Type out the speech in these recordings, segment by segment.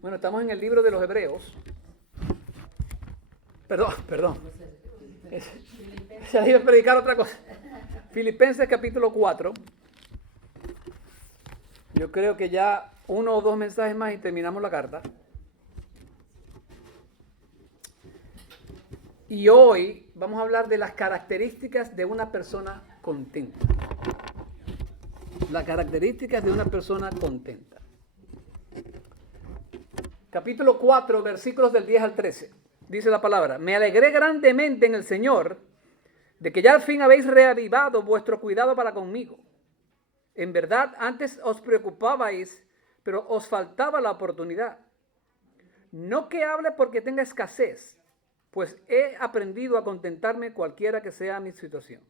Bueno, estamos en el libro de los Hebreos. Perdón. Se iba a predicar otra cosa. Filipenses capítulo 4. Yo creo que ya uno o dos mensajes más y terminamos la carta. Y hoy vamos a hablar de las características de una persona contenta. Las características de una persona contenta. Capítulo 4, versículos del 10 al 13. Dice la palabra: me alegré grandemente en el Señor de que ya al fin habéis reavivado vuestro cuidado para conmigo. En verdad, antes os preocupabais, pero os faltaba la oportunidad. No que hable porque tenga escasez, pues he aprendido a contentarme cualquiera que sea mi situación.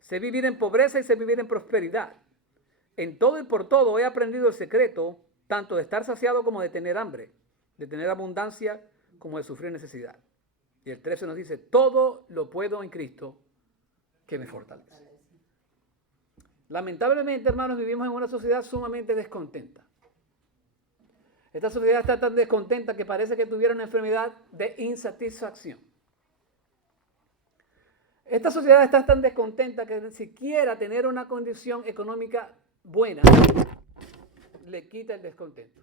Sé vivir en pobreza y sé vivir en prosperidad. En todo y por todo he aprendido el secreto, tanto de estar saciado como de tener hambre, de tener abundancia como de sufrir necesidad. Y el 13 nos dice: todo lo puedo en Cristo que me fortalece. Lamentablemente, hermanos, vivimos en una sociedad sumamente descontenta. Esta sociedad está tan descontenta que parece que tuviera una enfermedad de insatisfacción. Esta sociedad está tan descontenta que ni siquiera tener una condición económica buena le quita el descontento.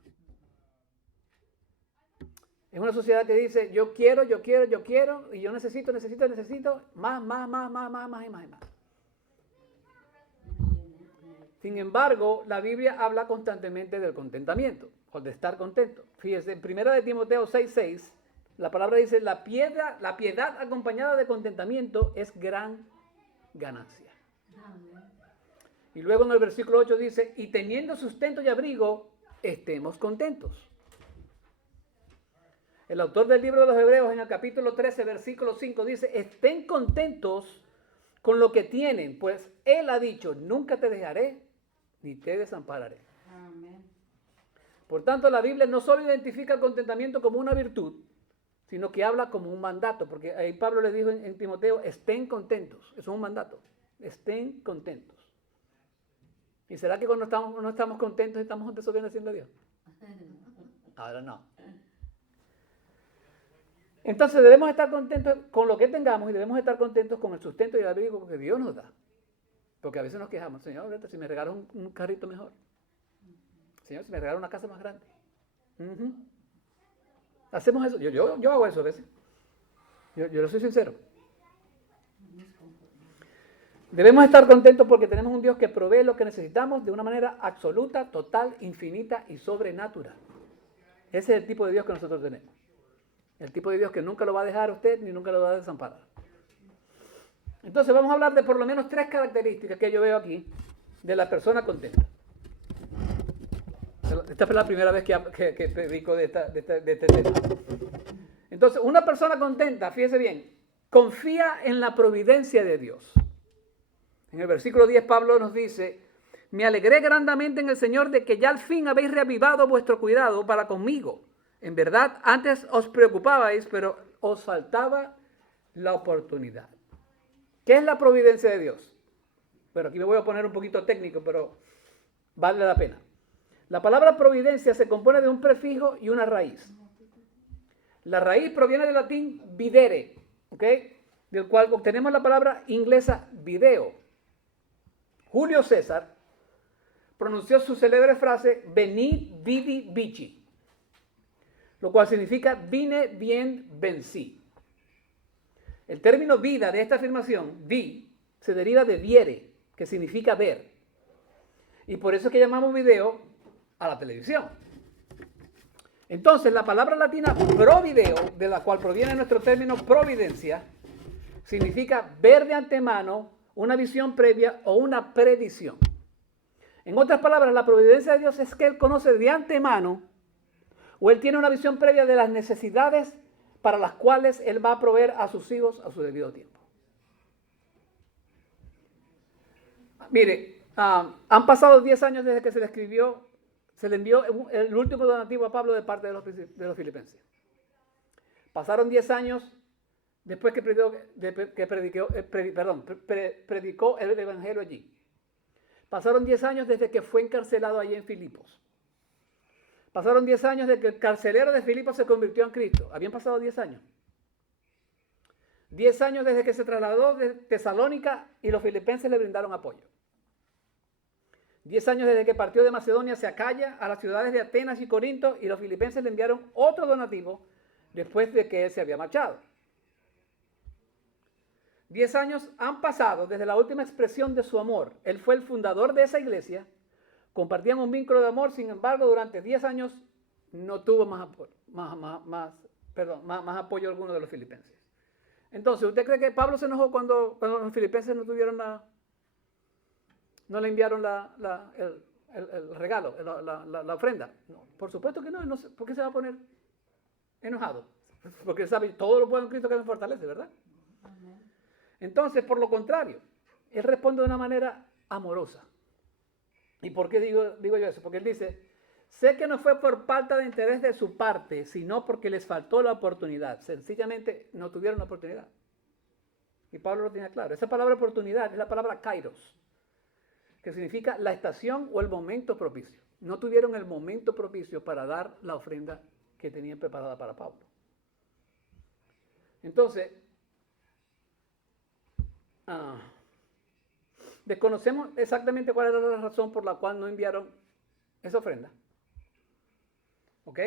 Es una sociedad que dice: yo quiero, y yo necesito, más y más. Sin embargo, la Biblia habla constantemente del contentamiento, o de estar contento. Fíjese, en 1 de Timoteo 6:6, la palabra dice: la piedad acompañada de contentamiento es gran ganancia. Y luego en el versículo 8 dice: y teniendo sustento y abrigo, estemos contentos. El autor del libro de los Hebreos, en el capítulo 13, versículo 5, dice: estén contentos con lo que tienen, pues Él ha dicho: nunca te dejaré ni te desampararé. Amén. Por tanto, la Biblia no solo identifica el contentamiento como una virtud, sino que habla como un mandato, porque ahí Pablo le dijo en Timoteo: estén contentos. Eso es un mandato. Estén contentos. ¿Y será que cuando no estamos contentos estamos desobedeciendo a Dios? Ahora no. Entonces debemos estar contentos con lo que tengamos y debemos estar contentos con el sustento y el abrigo que Dios nos da. Porque a veces nos quejamos: Señor, si me regalas un carrito mejor. Señor, si me regalas una casa más grande. Hacemos eso. Yo hago eso a veces. Yo lo soy sincero. Debemos estar contentos porque tenemos un Dios que provee lo que necesitamos de una manera absoluta, total, infinita y sobrenatural. Ese es el tipo de Dios que nosotros tenemos. El tipo de Dios que nunca lo va a dejar a usted ni nunca lo va a desamparar. Entonces vamos a hablar de por lo menos 3 características que yo veo aquí de la persona contenta. Esta es la primera vez que predico de este tema. Entonces, una persona contenta, fíjese bien, confía en la providencia de Dios. En el versículo 10 Pablo nos dice: me alegré grandemente en el Señor de que ya al fin habéis reavivado vuestro cuidado para conmigo. En verdad, antes os preocupabais, pero os faltaba la oportunidad. ¿Qué es la providencia de Dios? Bueno, aquí me voy a poner un poquito técnico, pero vale la pena. La palabra providencia se compone de un prefijo y una raíz. La raíz proviene del latín videre, ¿ok? Del cual obtenemos la palabra inglesa video. Julio César pronunció su célebre frase: venid, vidi, vici, lo cual significa vine, bien, vencí. El término vida de esta afirmación, vi, se deriva de viere, que significa ver. Y por eso es que llamamos video a la televisión. Entonces, la palabra latina provideo, de la cual proviene nuestro término providencia, significa ver de antemano, una visión previa o una previsión. En otras palabras, la providencia de Dios es que Él conoce de antemano, o Él tiene una visión previa de las necesidades para las cuales Él va a proveer a sus hijos a su debido tiempo. Mire, han pasado 10 años desde que se le envió el último donativo a Pablo de parte de los filipenses. Pasaron 10 años después que predicó el evangelio allí. Pasaron 10 años desde que fue encarcelado allí en Filipos. Pasaron 10 años de que el carcelero de Filipo se convirtió en Cristo. Habían pasado 10 años. 10 años desde que se trasladó de Tesalónica y los filipenses le brindaron apoyo. 10 años desde que partió de Macedonia hacia Acaya, a las ciudades de Atenas y Corinto, y los filipenses le enviaron otro donativo después de que él se había marchado. 10 años han pasado desde la última expresión de su amor. Él fue el fundador de esa iglesia, compartían un vínculo de amor, sin embargo, durante 10 años no tuvo más apoyo alguno de los filipenses. Entonces, ¿usted cree que Pablo se enojó cuando los filipenses no le enviaron el regalo, la ofrenda? No, por supuesto que no. ¿Por qué se va a poner enojado? Porque sabe, todo lo puede en Cristo que me fortalece, ¿verdad? Entonces, por lo contrario, él responde de una manera amorosa. ¿Y por qué digo yo eso? Porque él dice, sé que no fue por falta de interés de su parte, sino porque les faltó la oportunidad. Sencillamente no tuvieron la oportunidad. Y Pablo lo tenía claro. Esa palabra oportunidad es la palabra kairos, que significa la estación o el momento propicio. No tuvieron el momento propicio para dar la ofrenda que tenían preparada para Pablo. Entonces, desconocemos exactamente cuál era la razón por la cual no enviaron esa ofrenda. ¿Ok?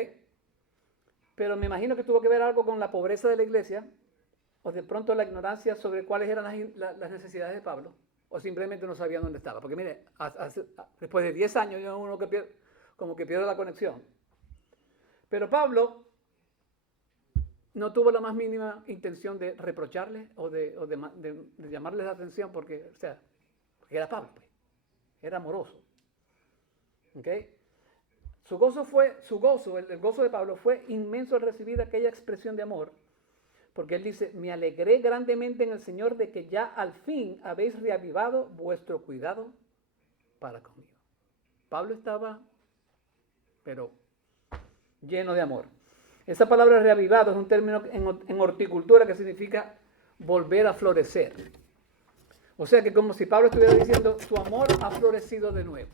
Pero me imagino que tuvo que ver algo con la pobreza de la iglesia, o de pronto la ignorancia sobre cuáles eran las necesidades de Pablo, o simplemente no sabían dónde estaba. Porque mire, después de 10 años, yo uno como que pierde la conexión. Pero Pablo no tuvo la más mínima intención de reprocharle o de llamarles la atención, porque era Pablo, pues. Era amoroso. ¿Ok? El gozo de Pablo fue inmenso al recibir aquella expresión de amor, porque él dice, me alegré grandemente en el Señor de que ya al fin habéis reavivado vuestro cuidado para conmigo. Pablo estaba, pero lleno de amor. Esa palabra reavivado es un término en horticultura que significa volver a florecer. O sea que como si Pablo estuviera diciendo, tu amor ha florecido de nuevo.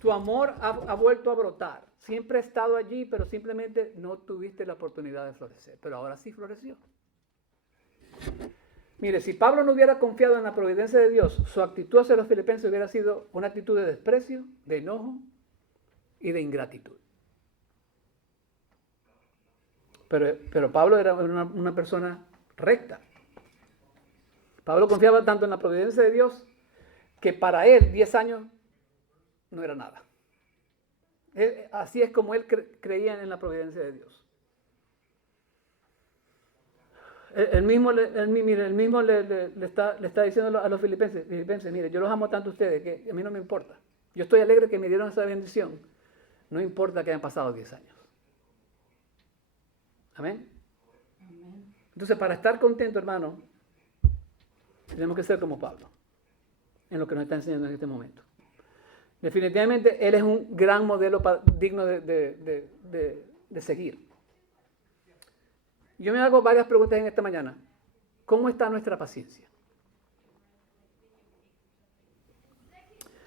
Tu amor ha vuelto a brotar. Siempre ha estado allí, pero simplemente no tuviste la oportunidad de florecer. Pero ahora sí floreció. Mire, si Pablo no hubiera confiado en la providencia de Dios, su actitud hacia los filipenses hubiera sido una actitud de desprecio, de enojo y de ingratitud. Pero Pablo era una persona recta. Pablo confiaba tanto en la providencia de Dios que para él 10 años no era nada. Así es como él creía en la providencia de Dios. Él mismo le está diciendo a los filipenses, mire, yo los amo tanto a ustedes que a mí no me importa. Yo estoy alegre que me dieron esa bendición. No importa que hayan pasado 10 años. Amén. Entonces, para estar contento, hermano, tenemos que ser como Pablo, en lo que nos está enseñando en este momento. Definitivamente, él es un gran modelo digno de seguir. Yo me hago varias preguntas en esta mañana. ¿Cómo está nuestra paciencia?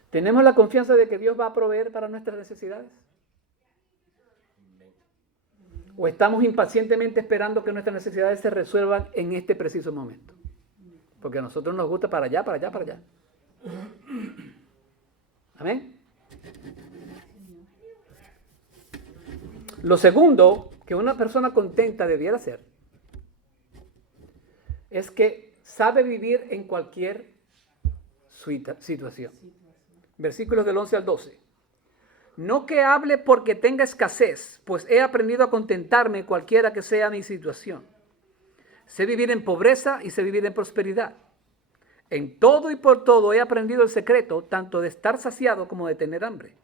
¿Tenemos la confianza de que Dios va a proveer para nuestras necesidades? ¿O estamos impacientemente esperando que nuestras necesidades se resuelvan en este preciso momento? Porque a nosotros nos gusta para allá, para allá, para allá. Amén. Lo segundo que una persona contenta debiera hacer es que sabe vivir en cualquier situación. Versículos del 11 al 12. No que hable porque tenga escasez, pues he aprendido a contentarme cualquiera que sea mi situación. Sé vivir en pobreza y sé vivir en prosperidad. En todo y por todo he aprendido el secreto, tanto de estar saciado como de tener hambre,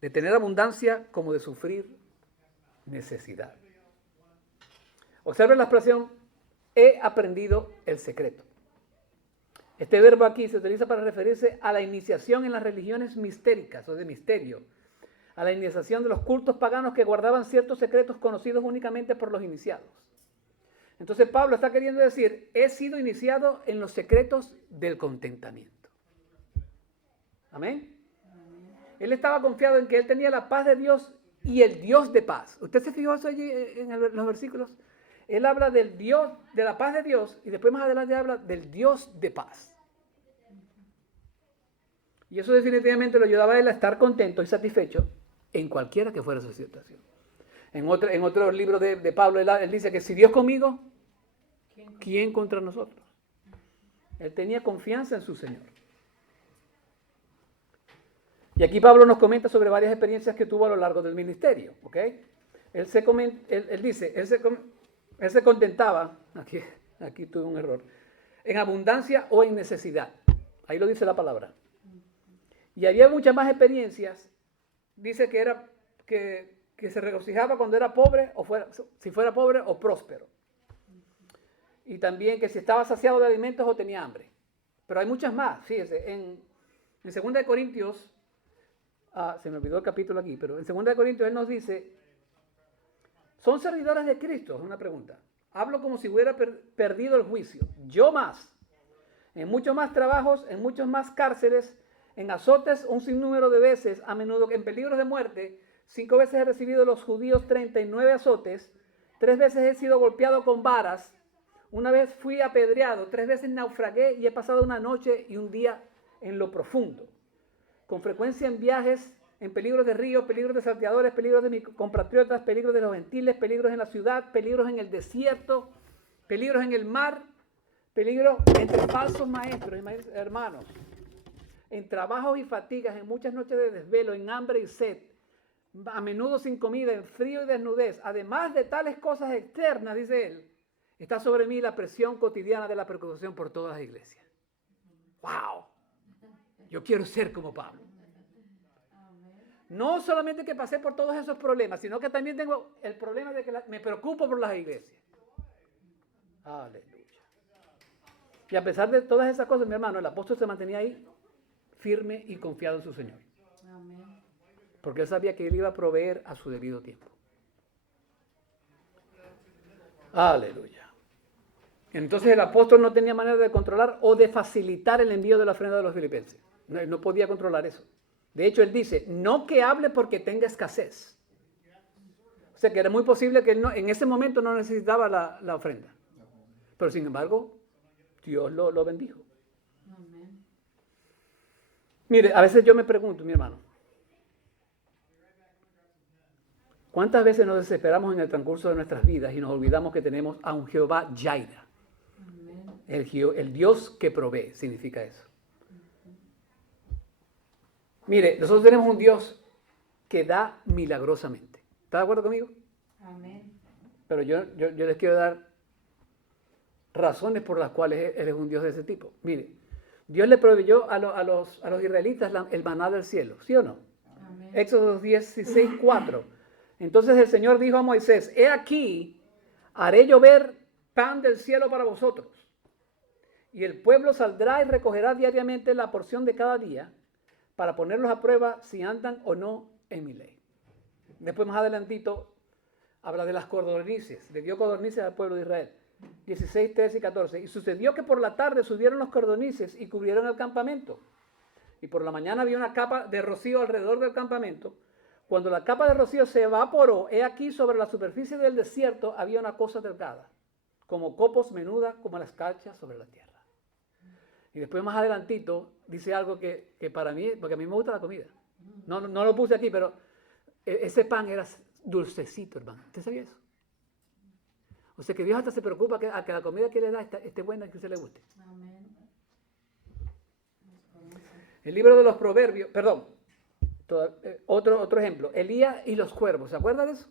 de tener abundancia como de sufrir necesidad. Observen la expresión, he aprendido el secreto. Este verbo aquí se utiliza para referirse a la iniciación en las religiones mistéricas o de misterio, a la iniciación de los cultos paganos que guardaban ciertos secretos conocidos únicamente por los iniciados. Entonces Pablo está queriendo decir, he sido iniciado en los secretos del contentamiento. Amén. Él estaba confiado en que él tenía la paz de Dios y el Dios de paz. ¿Usted se fijó eso allí en los versículos? Él habla del Dios, de la paz de Dios, y después más adelante habla del Dios de paz. Y eso definitivamente lo ayudaba a él a estar contento y satisfecho en cualquiera que fuera su situación. En otro libro de Pablo, él dice que si Dios conmigo, ¿quién contra nosotros? Él tenía confianza en su Señor. Y aquí Pablo nos comenta sobre varias experiencias que tuvo a lo largo del ministerio. ¿Ok? Él dice, él se contentaba, aquí tuve un error, en abundancia o en necesidad. Ahí lo dice la palabra. Y había muchas más experiencias. Dice que se regocijaba cuando era pobre, si fuera pobre o próspero. Y también que si estaba saciado de alimentos o tenía hambre. Pero hay muchas más. Fíjese, en 2 de Corintios, se me olvidó el capítulo aquí, pero en 2 de Corintios él nos dice, ¿son servidores de Cristo? Es una pregunta. Hablo como si hubiera perdido el juicio. Yo más. En muchos más trabajos, en muchas más cárceles, en azotes un sinnúmero de veces, a menudo en peligros de muerte. 5 veces he recibido de los judíos 39 azotes. 3 veces he sido golpeado con varas. Una vez fui apedreado. 3 veces naufragué y he pasado una noche y un día en lo profundo. Con frecuencia en viajes, en peligros de ríos, peligros de salteadores, peligros de mis compatriotas, peligros de los gentiles, peligros en la ciudad, peligros en el desierto, peligros en el mar, peligros entre falsos maestros y hermanos, en trabajos y fatigas, en muchas noches de desvelo, en hambre y sed, a menudo sin comida, en frío y desnudez. Además de tales cosas externas, dice él, está sobre mí la presión cotidiana de la persecución por todas las iglesias. ¡Wow! Yo quiero ser como Pablo. No solamente que pasé por todos esos problemas, sino que también tengo el problema de que me preocupo por las iglesias. Aleluya. Y a pesar de todas esas cosas, mi hermano, el apóstol se mantenía ahí firme y confiado en su Señor. Porque él sabía que él iba a proveer a su debido tiempo. Aleluya. Entonces el apóstol no tenía manera de controlar o de facilitar el envío de la ofrenda de los filipenses. Él no podía controlar eso. De hecho, él dice, no que hable porque tenga escasez. O sea, que era muy posible que él en ese momento no necesitaba la ofrenda. Pero sin embargo, Dios lo bendijo. Mire, a veces yo me pregunto, mi hermano, ¿cuántas veces nos desesperamos en el transcurso de nuestras vidas y nos olvidamos que tenemos a un Jehová Jaira? El Dios que provee, significa eso. Mire, nosotros tenemos un Dios que da milagrosamente. ¿Está de acuerdo conmigo? Amén. Pero yo les quiero dar razones por las cuales Él es un Dios de ese tipo. Mire, Dios le proveyó a los israelitas el maná del cielo, ¿sí o no? Amén. Éxodo 16:4. Entonces el Señor dijo a Moisés, he aquí, haré llover pan del cielo para vosotros. Y el pueblo saldrá y recogerá diariamente la porción de cada día para ponerlos a prueba si andan o no en mi ley. Después más adelantito habla de las codornices. Le dio codornices al pueblo de Israel. 16, 13 y 14. Y sucedió que por la tarde subieron los codornices y cubrieron el campamento. Y por la mañana había una capa de rocío alrededor del campamento. Cuando la capa de rocío se evaporó, he aquí sobre la superficie del desierto había una cosa delgada, como copos menuda, como las calchas sobre la tierra. Y después más adelantito dice algo que para mí, porque a mí me gusta la comida. No lo puse aquí, pero ese pan era dulcecito, hermano. ¿Usted sabía eso? O sea que Dios hasta se preocupa a que la comida que le da esté buena y que se le guste. Amén. El libro de los Proverbios, perdón, otro ejemplo, Elías y los cuervos, ¿se acuerdan de eso?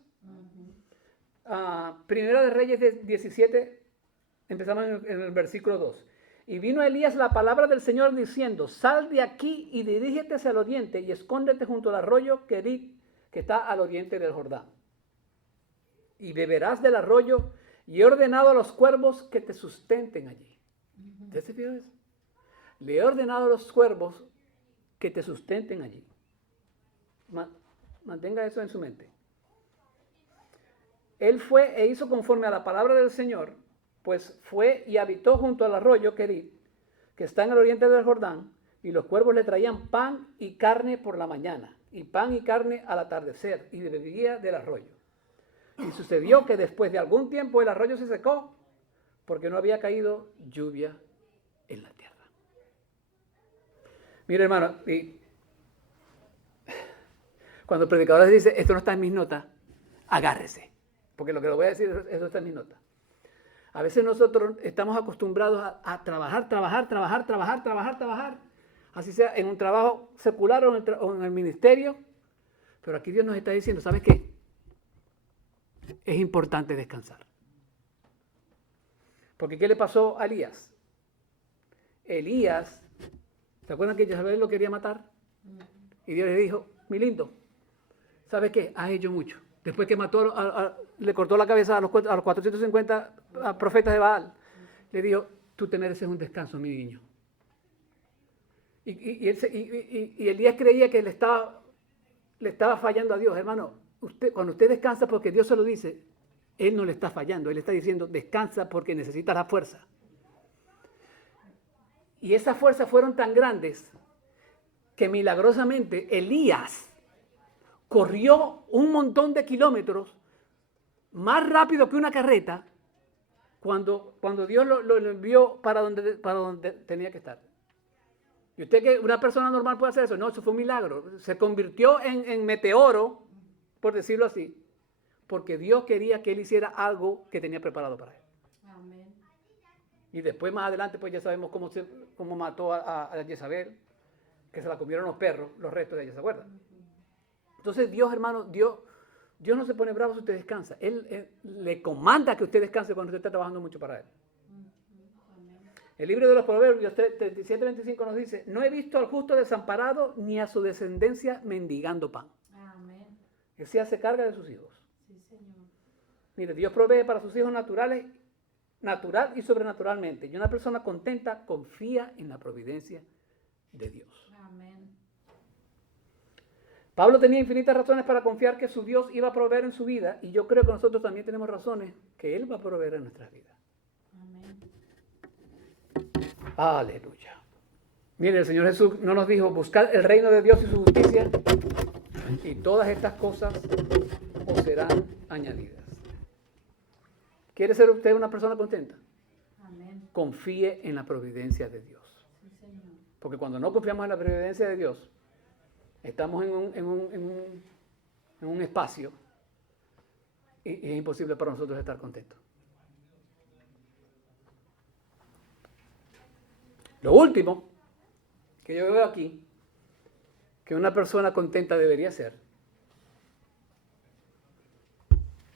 Primera de Reyes 17, empezamos en el versículo 2. Y vino a Elías la palabra del Señor diciendo, sal de aquí y dirígete hacia el oriente y escóndete junto al arroyo Kerit, que está al oriente del Jordán. Y beberás del arroyo y he ordenado a los cuervos que te sustenten allí. ¿Usted se fijó eso? Le he ordenado a los cuervos que te sustenten allí. Mantenga eso en su mente. Él fue e hizo conforme a la palabra del Señor, pues fue y habitó junto al arroyo Kerit, que está en el oriente del Jordán, Y los cuervos le traían pan y carne por la mañana, y pan y carne al atardecer, y bebía del arroyo. Y sucedió que después de algún tiempo el arroyo se secó, porque no había caído lluvia en la tierra. Mire, hermano, y cuando el predicador dice, esto no está en mis notas, agárrese, porque lo que le voy a decir, eso está en mis notas. A veces nosotros estamos acostumbrados a trabajar, así sea en un trabajo secular o en el ministerio, pero aquí Dios nos está diciendo, ¿sabes qué? Es importante descansar. Porque ¿qué le pasó a Elías? Elías, ¿se acuerdan que Jezabel lo quería matar? Y Dios le dijo, mi lindo, ¿sabes qué? Has hecho mucho. Después que mató, le cortó la cabeza a los 450 profetas de Baal, le dijo, tú te mereces un descanso, mi niño. Y Elías creía que le estaba fallando a Dios. Hermano, cuando usted descansa porque Dios se lo dice, Él no le está fallando. Él está diciendo, descansa porque necesitas la fuerza. Y esas fuerzas fueron tan grandes que milagrosamente Elías corrió un montón de kilómetros más rápido que una carreta cuando Dios lo envió para donde tenía que estar. ¿Y usted que una persona normal puede hacer eso? No, eso fue un milagro. Se convirtió en meteoro, por decirlo así, porque Dios quería que él hiciera algo que tenía preparado para él. Amén. Y después más adelante pues ya sabemos cómo mató a Jezabel, que se la comieron los perros, los restos de ella, ¿se acuerdan? Entonces Dios, hermano, Dios no se pone bravo si usted descansa. Él le comanda que usted descanse cuando usted está trabajando mucho para Él. El libro de los Proverbios 37:25 nos dice, no he visto al justo desamparado ni a su descendencia mendigando pan. Amén. Él se hace carga de sus hijos. Sí, Señor. Mire, Dios provee para sus hijos naturales, natural y sobrenaturalmente. Y una persona contenta confía en la providencia de Dios. Amén. Pablo tenía infinitas razones para confiar que su Dios iba a proveer en su vida, y yo creo que nosotros también tenemos razones que Él va a proveer en nuestras vidas. Amén. Aleluya. Mire, el Señor Jesús no nos dijo, buscad el reino de Dios y su justicia, y todas estas cosas os serán añadidas. ¿Quiere ser usted una persona contenta? Amén. Confíe en la providencia de Dios. Sí, Señor. Porque cuando no confiamos en la providencia de Dios, estamos en un espacio y es imposible para nosotros estar contentos. Lo último que yo veo aquí, que una persona contenta debería ser,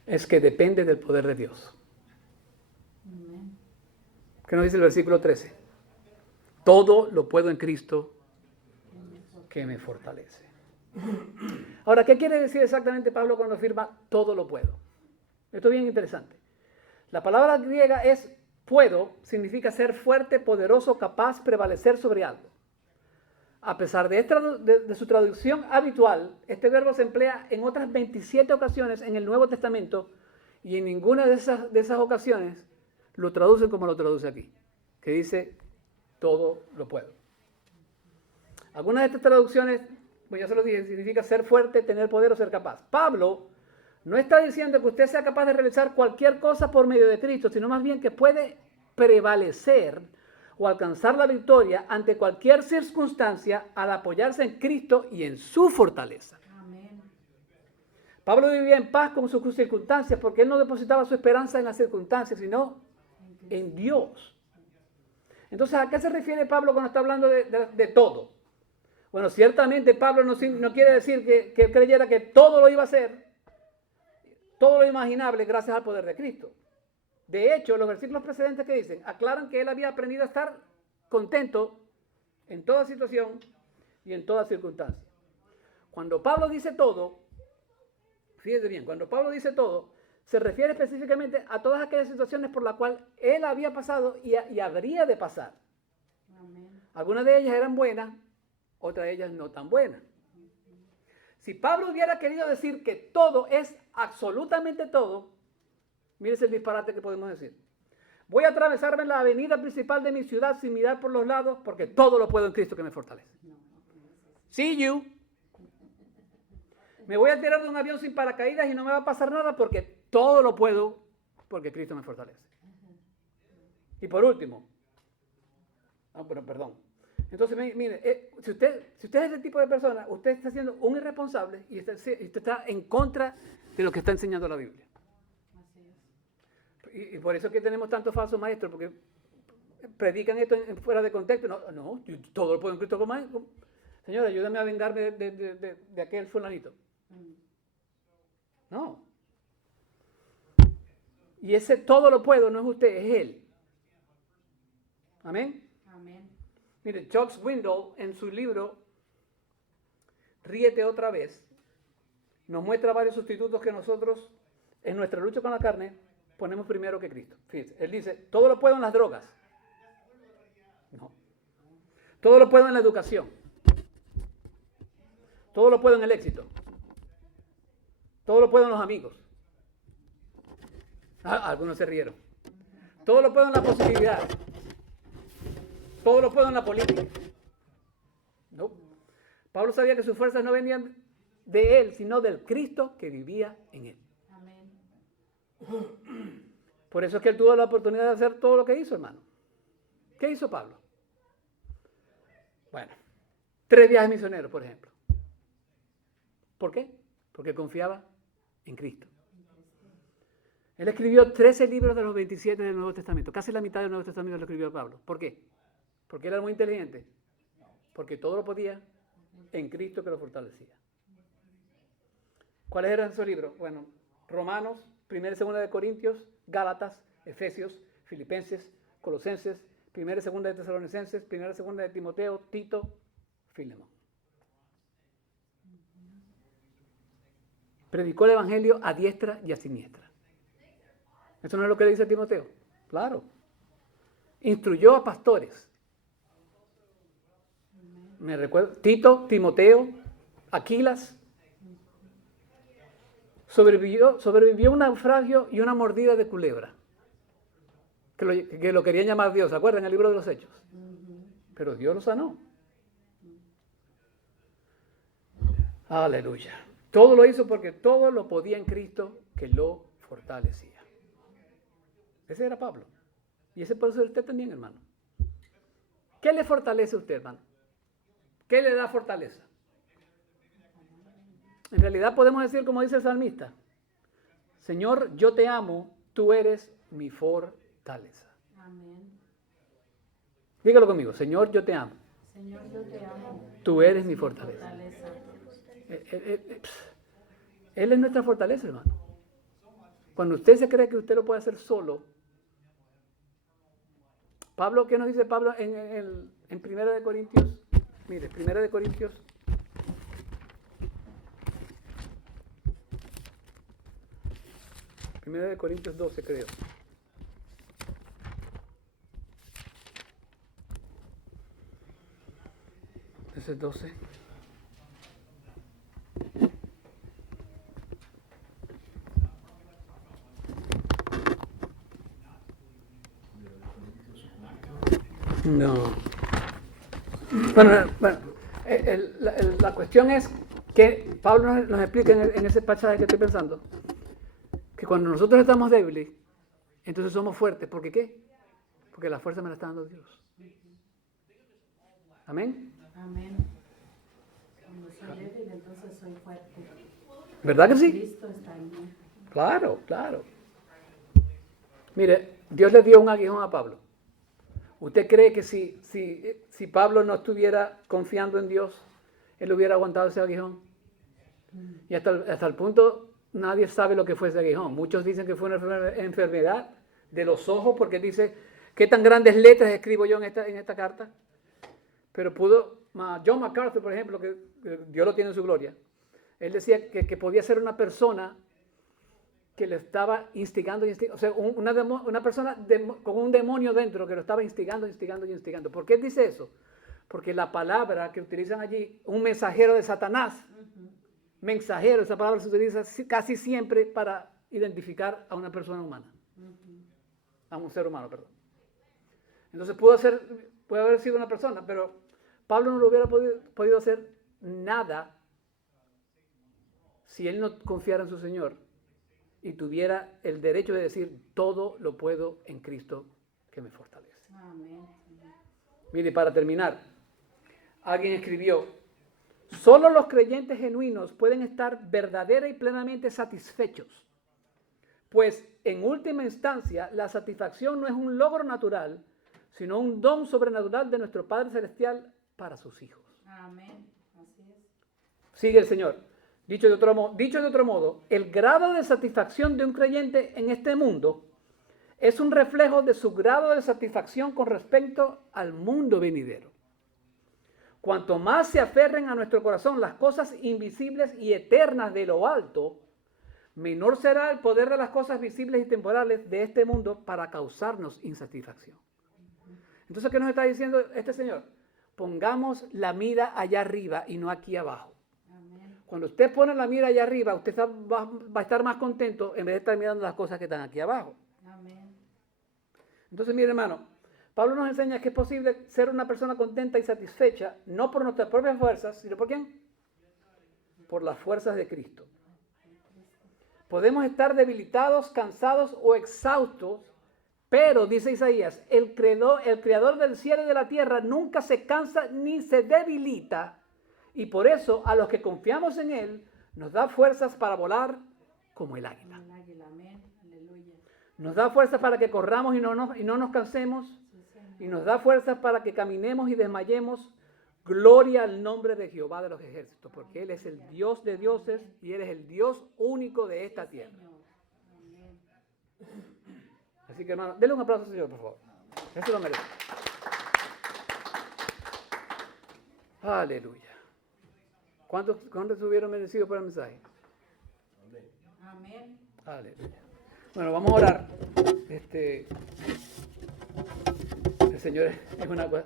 es que depende del poder de Dios. Amén. ¿Qué nos dice el versículo 13? Todo lo puedo en Cristo que me fortalece. Ahora, ¿qué quiere decir exactamente Pablo cuando afirma todo lo puedo? Esto es bien interesante. La palabra griega es puedo, significa ser fuerte, poderoso, capaz, prevalecer sobre algo. A pesar de su traducción habitual, este verbo se emplea en otras 27 ocasiones en el Nuevo Testamento y en ninguna de esas ocasiones lo traducen como lo traduce aquí, que dice todo lo puedo. Algunas de estas traducciones, pues ya se lo dije, significa ser fuerte, tener poder o ser capaz. Pablo no está diciendo que usted sea capaz de realizar cualquier cosa por medio de Cristo, sino más bien que puede prevalecer o alcanzar la victoria ante cualquier circunstancia al apoyarse en Cristo y en su fortaleza. Amén. Pablo vivía en paz con sus circunstancias porque él no depositaba su esperanza en las circunstancias, sino en Dios. Entonces, ¿a qué se refiere Pablo cuando está hablando de todo? Bueno, ciertamente Pablo no quiere decir que él creyera que todo lo iba a hacer, todo lo imaginable gracias al poder de Cristo. De hecho, los versículos precedentes que dicen, aclaran que él había aprendido a estar contento en toda situación y en toda circunstancia. Cuando Pablo dice todo, fíjese bien, cuando Pablo dice todo, se refiere específicamente a todas aquellas situaciones por las cuales él había pasado y habría de pasar. Amén. Algunas de ellas eran buenas, otras de ellas no tan buenas. Si Pablo hubiera querido decir que todo es absolutamente todo, mire el disparate que podemos decir. Voy a atravesarme la avenida principal de mi ciudad sin mirar por los lados porque todo lo puedo en Cristo que me fortalece. See you. Me voy a tirar de un avión sin paracaídas y no me va a pasar nada porque todo lo puedo porque Cristo me fortalece. Y por último, perdón. Entonces, mire, si usted es ese tipo de persona, usted está siendo un irresponsable y usted está en contra de lo que está enseñando la Biblia. Y por eso es que tenemos tantos falsos maestros, porque predican esto fuera de contexto. No, yo todo lo puedo en Cristo como maestro. Señor, ayúdame a vengarme de aquel fulanito. No. Y ese todo lo puedo no es usted, es Él. Amén. Amén. Mire, Chuck Swindoll en su libro Ríete otra vez nos muestra varios sustitutos que nosotros en nuestra lucha con la carne ponemos primero que Cristo. Fíjense, él dice, todo lo puedo en las drogas. No. Todo lo puedo en la educación. Todo lo puedo en el éxito. Todo lo puedo en los amigos. Algunos se rieron. Todo lo puedo en la positividad. Todo lo puedo en la política. No. Pablo sabía que sus fuerzas no venían de él, sino del Cristo que vivía en él. Amén. Por eso es que él tuvo la oportunidad de hacer todo lo que hizo, hermano. ¿Qué hizo Pablo? Bueno, 3 viajes misioneros, por ejemplo. ¿Por qué? Porque confiaba en Cristo. Él escribió 13 libros de los 27 del Nuevo Testamento. Casi la mitad del Nuevo Testamento lo escribió Pablo. ¿Por qué? ¿Porque era muy inteligente? Porque todo lo podía en Cristo que lo fortalecía. ¿Cuáles eran esos libros? Bueno, Romanos, 1 y 2 de Corintios, Gálatas, Efesios, Filipenses, Colosenses, 1 y 2 de Tesalonicenses, 1 y 2 de Timoteo, Tito, Filemón. Predicó el Evangelio a diestra y a siniestra. ¿Eso no es lo que le dice Timoteo? Claro. Instruyó a pastores. Me recuerdo, Tito, Timoteo, Aquilas. Sobrevivió un naufragio y una mordida de culebra. Que lo querían llamar Dios, ¿se acuerdan? En el libro de los Hechos. Pero Dios lo sanó. Aleluya. Todo lo hizo porque todo lo podía en Cristo que lo fortalecía. Ese era Pablo. Y ese puede ser usted también, hermano. ¿Qué le fortalece a usted, hermano? ¿Qué le da fortaleza? En realidad podemos decir, como dice el salmista, Señor, yo te amo, tú eres mi fortaleza. Amén. Dígalo conmigo, Señor, yo te amo. Señor, yo te amo. Tú eres mi fortaleza. Él es nuestra fortaleza, hermano. Cuando usted se cree que usted lo puede hacer solo, Pablo, ¿qué nos dice Pablo en 1 de Corintios? Mire, 1 de Corintios. Primera de Corintios 12, creo. Ese es 12. No. Bueno, la cuestión es que Pablo nos explica en ese pasaje que estoy pensando, que cuando nosotros estamos débiles, entonces somos fuertes. ¿Por qué qué? Porque la fuerza me la está dando Dios. Amén. Amén. Cuando soy débil, entonces soy fuerte. ¿Verdad que sí? Cristo está en mí. Claro, claro. Mire, Dios le dio un aguijón a Pablo. ¿Usted cree que si Pablo no estuviera confiando en Dios, él hubiera aguantado ese aguijón? Y hasta el punto, nadie sabe lo que fue ese aguijón. Muchos dicen que fue una enfermedad de los ojos, porque dice, ¿qué tan grandes letras escribo yo en esta carta? Pero John MacArthur, por ejemplo, que Dios lo tiene en su gloria, él decía que podía ser una persona que le estaba instigando, o sea, una persona con un demonio dentro que lo estaba instigando. ¿Por qué dice eso? Porque la palabra que utilizan allí, un mensajero de Satanás, mensajero, esa palabra se utiliza casi siempre para identificar a una persona humana. a un ser humano, perdón. Entonces puede haber sido una persona, pero Pablo no lo hubiera podido hacer nada si él no confiara en su Señor y tuviera el derecho de decir, todo lo puedo en Cristo que me fortalece. Amén. Mire, para terminar, alguien escribió, solo los creyentes genuinos pueden estar verdadera y plenamente satisfechos, pues en última instancia la satisfacción no es un logro natural, sino un don sobrenatural de nuestro Padre Celestial para sus hijos. Amén. Así es. Sigue el Señor. Dicho de otro modo, el grado de satisfacción de un creyente en este mundo es un reflejo de su grado de satisfacción con respecto al mundo venidero. Cuanto más se aferren a nuestro corazón las cosas invisibles y eternas de lo alto, menor será el poder de las cosas visibles y temporales de este mundo para causarnos insatisfacción. Entonces, ¿qué nos está diciendo este Señor? Pongamos la mira allá arriba y no aquí abajo. Amén. Cuando usted pone la mira allá arriba, usted va a estar más contento en vez de estar mirando las cosas que están aquí abajo. Amén. Entonces, mire hermano, Pablo nos enseña que es posible ser una persona contenta y satisfecha, no por nuestras propias fuerzas, sino ¿por quién? Por las fuerzas de Cristo. Podemos estar debilitados, cansados o exhaustos, pero, dice Isaías, el creador del cielo y de la tierra nunca se cansa ni se debilita, y por eso a los que confiamos en Él nos da fuerzas para volar como el águila. El águila. Amén. Aleluya. Nos da fuerzas para que corramos y no nos cansemos, Sí, Señor. y nos da fuerzas para que caminemos y desmayemos. Gloria al nombre de Jehová de los ejércitos, porque Él es el Dios de dioses y Él es el Dios único de esta tierra. Señor. Amén. Así que hermano, denle un aplauso al Señor, por favor. Eso lo merece. Aleluya. ¿Cuántos hubieron merecido por el mensaje? Amén. Aleluya. Bueno, vamos a orar. El Señor es una cosa.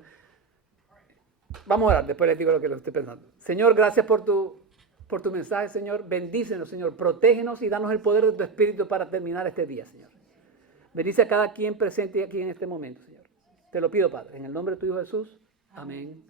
Vamos a orar, después les digo lo que estoy pensando. Señor, gracias por tu mensaje, Señor. Bendícenos, Señor. Protégenos y danos el poder de tu Espíritu para terminar este día, Señor. Bendice a cada quien presente aquí en este momento, Señor. Te lo pido, Padre, en el nombre de tu Hijo Jesús. Amén.